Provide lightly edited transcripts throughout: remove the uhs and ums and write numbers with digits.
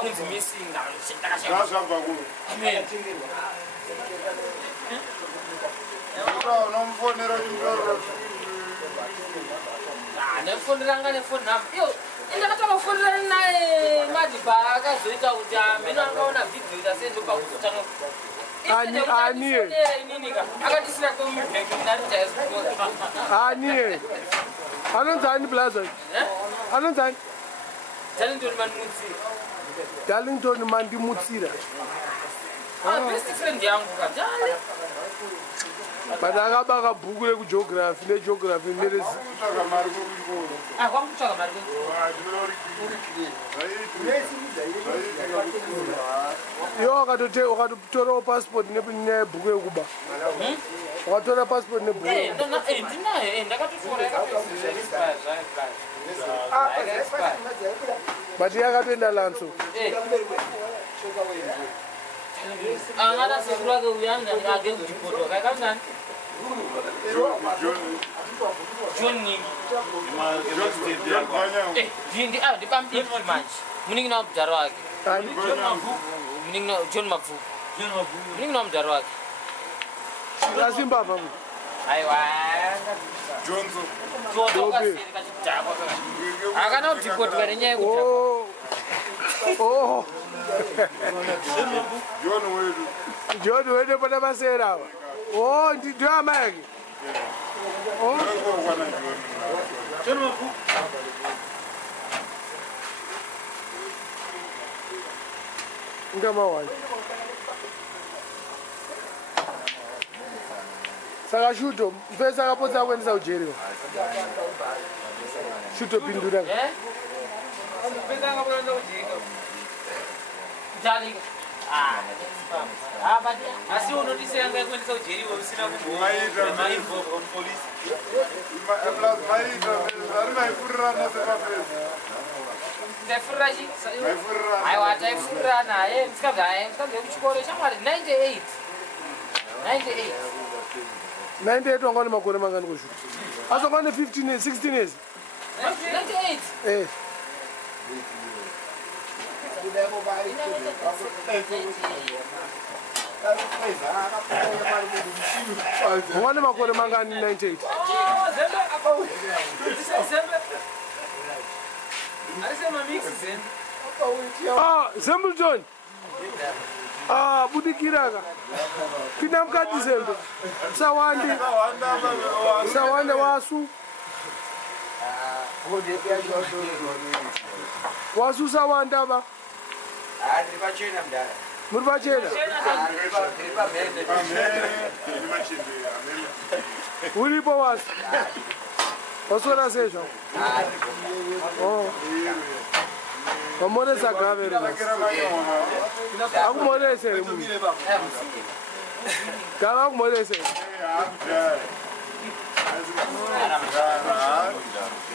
kunzi missing nefonera nefoni namba iyo indakatomafonera naye Magribhi akazoita kuti ameno angaona video itasenzo pakutanga akatisira Ani anonzani plaza anonzani Darlington Mandimutsira best friend yangu kajale badaka baka bhuku rekugeography negeography nerezi kwakutsvaka mari yo wakatotorawo passport nebhuku yekuba wakatora passport nebhuku ndinayo ndakatotora but yakatoenda lanso angada sekuru wake uyanga age kuchipoto kakangani John ndipambiki manje muningina wamudhara wake John Mabvu muningina wamudhara wake Zimbabwe aiwa akana kudhipotwa nenyaya oh John wedu pana masera oh ndio ama yake oh ngama wani saka Shutto mpesa akapotsa kuendesa ujeriwa Shutto pindura mpesa akapotsa ujeriwa Darling. But I see no this young guy when so Jerry was sitting up on police. I want a full run. I am coming to 98. 98. 98 on the Makore Mangan. As of 15 years, 16 years. 98. Eh. One of Makore Mangan in 98. Zimdancehall. Budikiraga. Pinamka December. Sawande wasu. Wasu sawanda ba. Muribachena. Uripo wasu. Osora sejo. Oh. Amore sagave. Akumorese. Kala akumorese.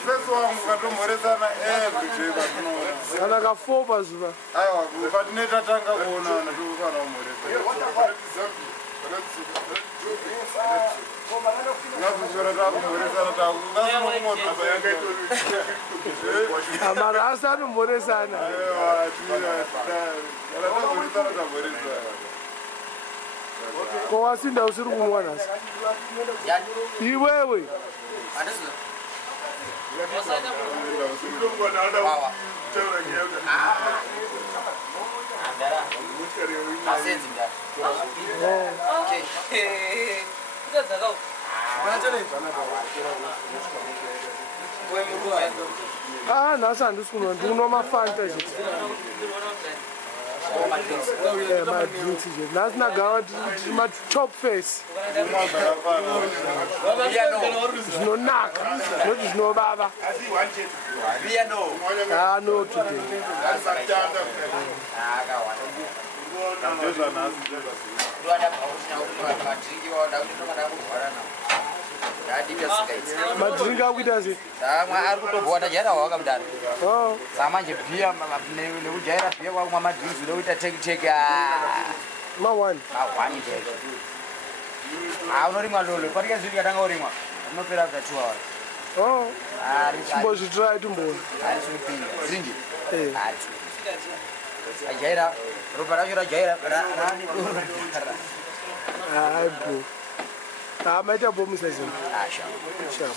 First one, Katomorezana every day, but no. And I got 4 bazuva. But Nita Tanga won on the Amarasa no Moresana. Kowasinda usiru kumwana. Iwewe. Ah, nasa ndisikuno ndino ma fantasy. My drinks is that's not going to my top face. No knock. Not no baba. Ah, no today. Madringa with it. I could have water yet. Oh, Samanje Pia, Ujera, Pia, Mama drinks, you know, take my one. I'm not in my lulu, but yes, you get an orima. I'm not after 2 hours. Oh, I suppose you try to move. I should be drinking. ajaira ropa racho rajaira rani Hayi bro. Maita bomu sasa. sharp Sharp.